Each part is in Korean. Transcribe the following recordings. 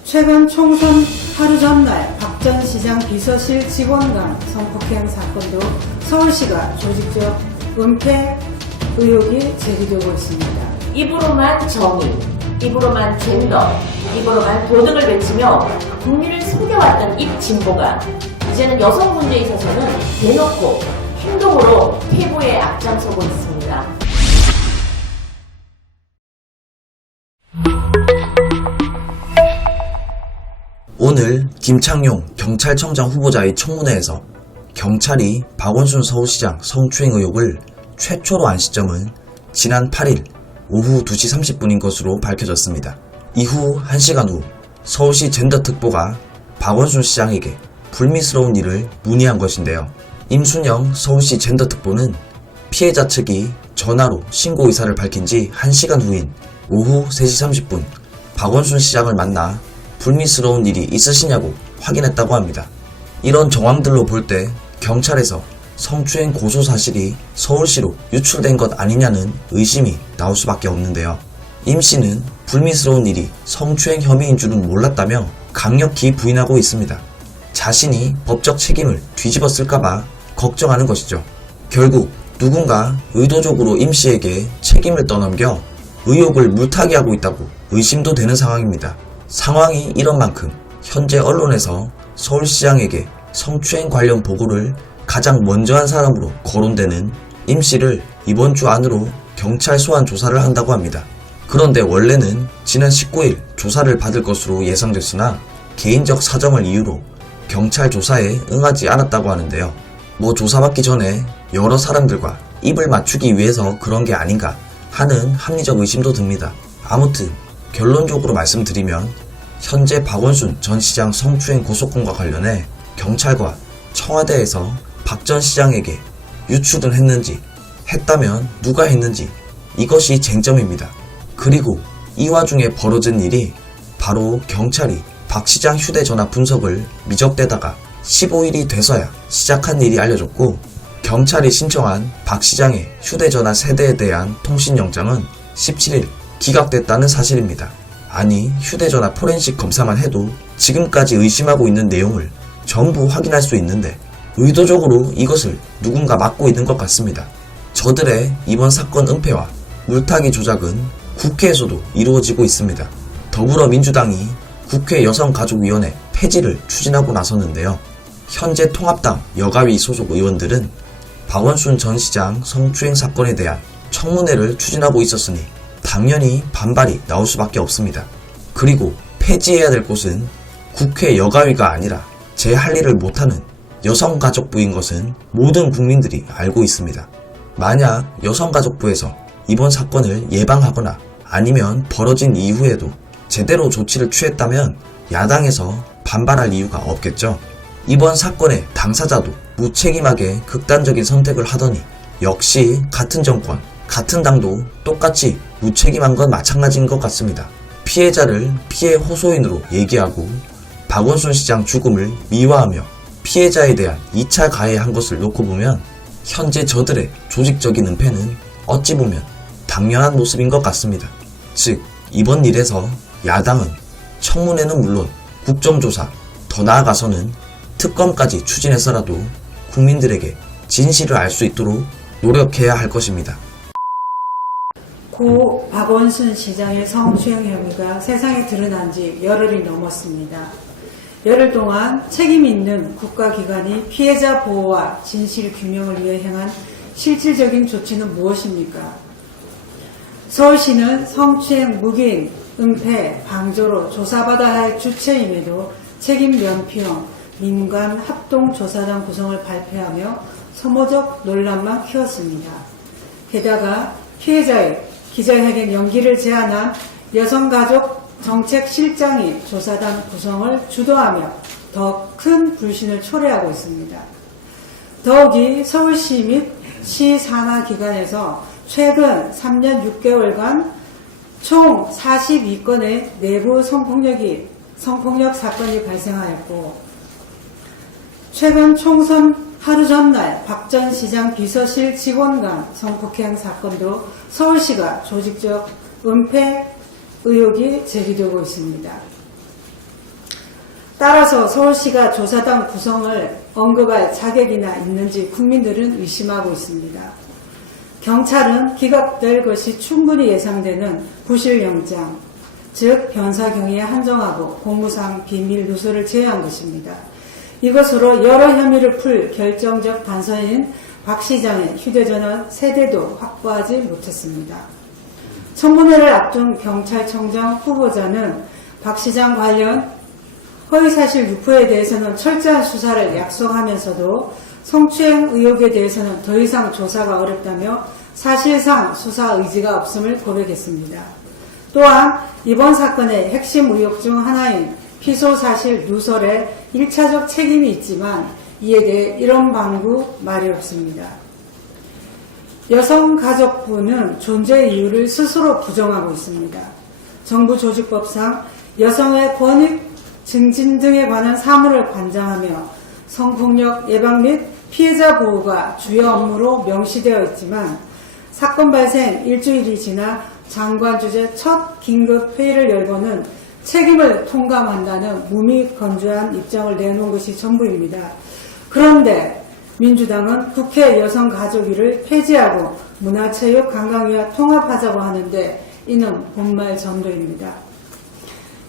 최근 총선 하루 전날 박 전 시장 비서실 직원 간 성폭행 사건도 서울시가 조직적 은폐 의혹이 제기되고 있습니다. 입으로만 정의, 입으로만 젠더, 입으로만 도덕을 외치며 국민을 숨겨왔던 입 진보가 이제는 여성 문제에 있어서는 대놓고 행동으로 퇴보에 앞장서고 있습니다. 오늘 김창룡 경찰청장 후보자의 청문회에서 경찰이 박원순 서울시장 성추행 의혹을 최초로 안 시점은 지난 8일 오후 2시 30분인 것으로 밝혀졌습니다. 이후 1시간 후 서울시 젠더특보가 박원순 시장에게 불미스러운 일을 문의한 것인데요. 임순영 서울시 젠더특보는 피해자 측이 전화로 신고 의사를 밝힌 지 1시간 후인 오후 3시 30분 박원순 시장을 만나 불미스러운 일이 있으시냐고 확인했다고 합니다. 이런 정황들로 볼 때 경찰에서 성추행 고소 사실이 서울시로 유출된 것 아니냐는 의심이 나올 수밖에 없는데요. 임 씨는 불미스러운 일이 성추행 혐의인 줄은 몰랐다며 강력히 부인하고 있습니다. 자신이 법적 책임을 뒤집었을까봐 걱정하는 것이죠. 결국 누군가 의도적으로 임 씨에게 책임을 떠넘겨 의혹을 물타기하고 있다고 의심도 되는 상황입니다. 상황이 이런 만큼 현재 언론에서 서울시장에게 성추행 관련 보고를 가장 먼저 한 사람으로 거론되는 임 씨를 이번 주 안으로 경찰 소환 조사를 한다고 합니다. 그런데 원래는 지난 19일 조사를 받을 것으로 예상됐으나 개인적 사정을 이유로 경찰 조사에 응하지 않았다고 하는데요. 조사받기 전에 여러 사람들과 입을 맞추기 위해서 그런 게 아닌가 하는 합리적 의심도 듭니다. 아무튼 결론적으로 말씀드리면 현재 박원순 전 시장 성추행 고소건과 관련해 경찰과 청와대에서 박 전 시장에게 유출은 했는지, 했다면 누가 했는지 이것이 쟁점입니다. 그리고 이 와중에 벌어진 일이 바로 경찰이 박 시장 휴대전화 분석을 미적대다가 15일이 돼서야 시작한 일이 알려졌고, 경찰이 신청한 박 시장의 휴대전화 세대에 대한 통신영장은 17일 기각됐다는 사실입니다. 아니, 휴대전화 포렌식 검사만 해도 지금까지 의심하고 있는 내용을 전부 확인할 수 있는데 의도적으로 이것을 누군가 막고 있는 것 같습니다. 저들의 이번 사건 은폐와 물타기 조작은 국회에서도 이루어지고 있습니다. 더불어민주당이 국회 여성가족위원회 폐지를 추진하고 나섰는데요. 현재 통합당 여가위 소속 의원들은 박원순 전 시장 성추행 사건에 대한 청문회를 추진하고 있었으니 당연히 반발이 나올 수밖에 없습니다. 그리고 폐지해야 될 곳은 국회 여가위가 아니라 제 할 일을 못하는 여성가족부인 것은 모든 국민들이 알고 있습니다. 만약 여성가족부에서 이번 사건을 예방하거나 아니면 벌어진 이후에도 제대로 조치를 취했다면 야당에서 반발할 이유가 없겠죠. 이번 사건의 당사자도 무책임하게 극단적인 선택을 하더니 역시 같은 정권, 같은 당도 똑같이 무책임한 건 마찬가지인 것 같습니다. 피해자를 피해 호소인으로 얘기하고 박원순 시장 죽음을 미화하며 피해자에 대한 2차 가해한 것을 놓고 보면 현재 저들의 조직적인 은폐는 어찌 보면 당연한 모습인 것 같습니다. 즉, 이번 일에서 야당은 청문회는 물론 국정조사, 더 나아가서는 특검까지 추진해서라도 국민들에게 진실을 알 수 있도록 노력해야 할 것입니다. 고 박원순 시장의 성추행 혐의가 세상에 드러난 지 열흘이 넘었습니다. 열흘 동안 책임 있는 국가기관이 피해자 보호와 진실 규명을 위해 행한 실질적인 조치는 무엇입니까? 서울시는 성추행 묵인, 은폐, 방조로 조사받아야 할 주체임에도 책임 면피형 민관 합동조사단 구성을 발표하며 소모적 논란만 키웠습니다. 게다가 피해자의 기자회견 연기를 제안한 여성가족 정책실장이 조사단 구성을 주도하며 더 큰 불신을 초래하고 있습니다. 더욱이 서울시 및 시 산하기관에서 최근 3년 6개월간 총 42건의 내부 성폭력 사건이 발생하였고, 최근 총선 하루 전날 박 전 시장 비서실 직원 간 성폭행 사건도 서울시가 조직적 은폐 의혹이 제기되고 있습니다. 따라서 서울시가 조사단 구성을 언급할 자격이나 있는지 국민들은 의심하고 있습니다. 경찰은 기각될 것이 충분히 예상되는 구실영장, 즉 변사 경위에 한정하고 공무상 비밀 누설을 제외한 것입니다. 이것으로 여러 혐의를 풀 결정적 단서인 박 시장의 휴대전화 세대도 확보하지 못했습니다. 청문회를 앞둔 경찰청장 후보자는 박 시장 관련 허위사실 유포에 대해서는 철저한 수사를 약속하면서도 성추행 의혹에 대해서는 더 이상 조사가 어렵다며 사실상 수사 의지가 없음을 고백했습니다. 또한 이번 사건의 핵심 의혹 중 하나인 피소사실 누설에 1차적 책임이 있지만 이에 대해 이런 방구 말이 없습니다. 여성가족부는 존재 이유를 스스로 부정하고 있습니다. 정부 조직법상 여성의 권익 증진 등에 관한 사무를 관장하며 성폭력 예방 및 피해자 보호가 주요 업무로 명시되어 있지만 사건 발생 일주일이 지나 장관 주재 첫 긴급 회의를 열고는 책임을 통감한다는 무미건조한 입장을 내놓은 것이 전부입니다. 그런데 민주당은 국회 여성가족위를 폐지하고 문화체육관광위와 통합하자고 하는데 이는 본말 전도입니다.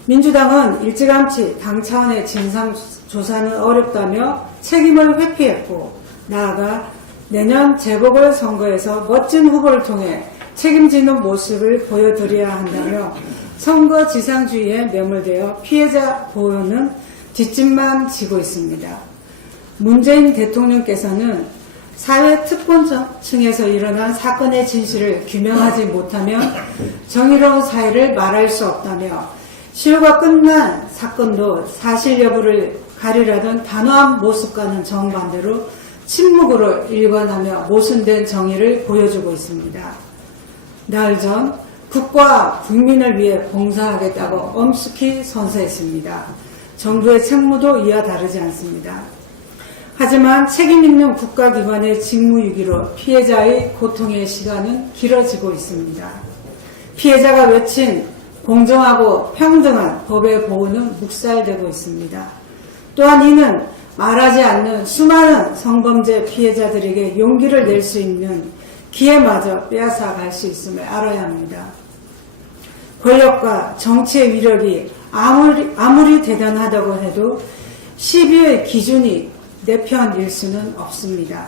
민주당은 일찌감치 당 차원의 진상조사는 어렵다며 책임을 회피했고 나아가 내년 재보궐선거에서 멋진 후보를 통해 책임지는 모습을 보여드려야 한다며 선거지상주의에 매몰되어 피해자 보호는 뒷짐만 지고 있습니다. 문재인 대통령께서는 사회특권층에서 일어난 사건의 진실을 규명하지 못하면 정의로운 사회를 말할 수 없다며 시효가 끝난 사건도 사실 여부를 가리려던 단호한 모습과는 정반대로 침묵으로 일관하며 모순된 정의를 보여주고 있습니다. 나흘 전 국가와 국민을 위해 봉사하겠다고 엄숙히 선서했습니다. 정부의 책무도 이와 다르지 않습니다. 하지만 책임있는 국가기관의 직무유기로 피해자의 고통의 시간은 길어지고 있습니다. 피해자가 외친 공정하고 평등한 법의 보호는 묵살되고 있습니다. 또한 이는 말하지 않는 수많은 성범죄 피해자들에게 용기를 낼 수 있는 기회마저 빼앗아갈 수 있음을 알아야 합니다. 권력과 정치의 위력이 아무리 대단하다고 해도 시비의 기준이 내 편일 수는 없습니다.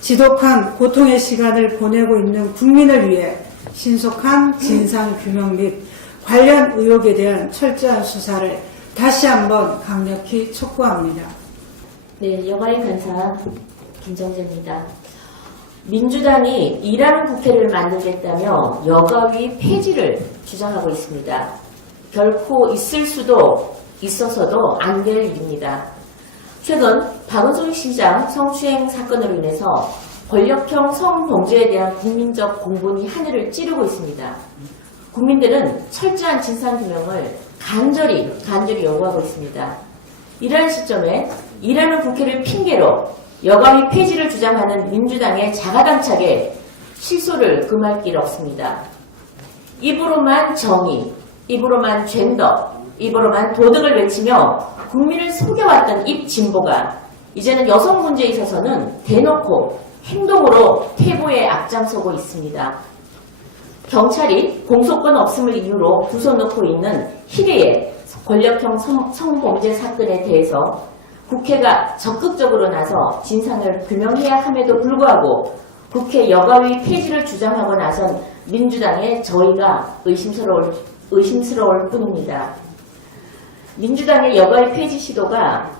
지독한 고통의 시간을 보내고 있는 국민을 위해 신속한 진상규명 및 관련 의혹에 대한 철저한 수사를 다시 한번 강력히 촉구합니다. 네, 여가위 간사 김정재입니다. 민주당이 일하는 국회를 만들겠다며 여가위 폐지를 주장하고 있습니다. 결코 있을 수도 있어서도 안 될 일입니다. 최근 박원순 시장 성추행 사건으로 인해서 권력형 성범죄에 대한 국민적 공분이 하늘을 찌르고 있습니다. 국민들은 철저한 진상규명을 간절히 요구하고 있습니다. 이러한 시점에 일하는 국회를 핑계로 여가위 폐지를 주장하는 민주당의 자가당착에 실소를 금할 길 없습니다. 입으로만 정의, 입으로만 젠더, 입으로만 도덕을 외치며 국민을 속여왔던 입 진보가 이제는 여성 문제에 있어서는 대놓고 행동으로 퇴보에 앞장서고 있습니다. 경찰이 공소권 없음을 이유로 부숴놓고 있는 희대의 권력형 성범죄 사건에 대해서 국회가 적극적으로 나서 진상을 규명해야 함에도 불구하고 국회 여가위 폐지를 주장하고 나선 민주당의 저희가 의심스러울 뿐입니다. 민주당의 여가위 폐지 시도가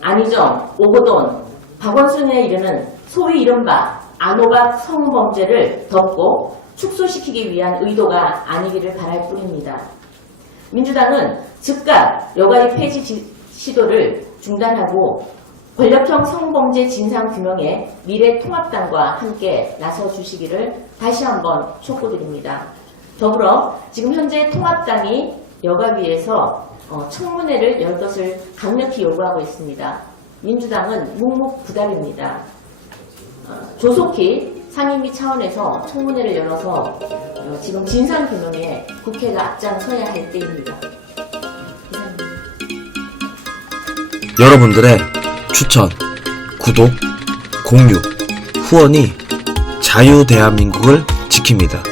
안희정, 오거돈, 박원순에 이르는 소위 이른바 안호박 성범죄를 덮고 축소시키기 위한 의도가 아니기를 바랄 뿐입니다. 민주당은 즉각 여가위 폐지 시도를 중단하고 권력형 성범죄 진상규명에 미래통합당과 함께 나서주시기를 다시 한번 촉구드립니다. 더불어 지금 현재 통합당이 여가위에서 청문회를 열 것을 강력히 요구하고 있습니다. 민주당은 묵묵부답입니다. 조속히 상임위 차원에서 청문회를 열어서 지금 진상규명에 국회가 앞장서야 할 때입니다. 이상입니다. 여러분들의 추천, 구독, 공유, 후원이 자유 대한민국을 지킵니다.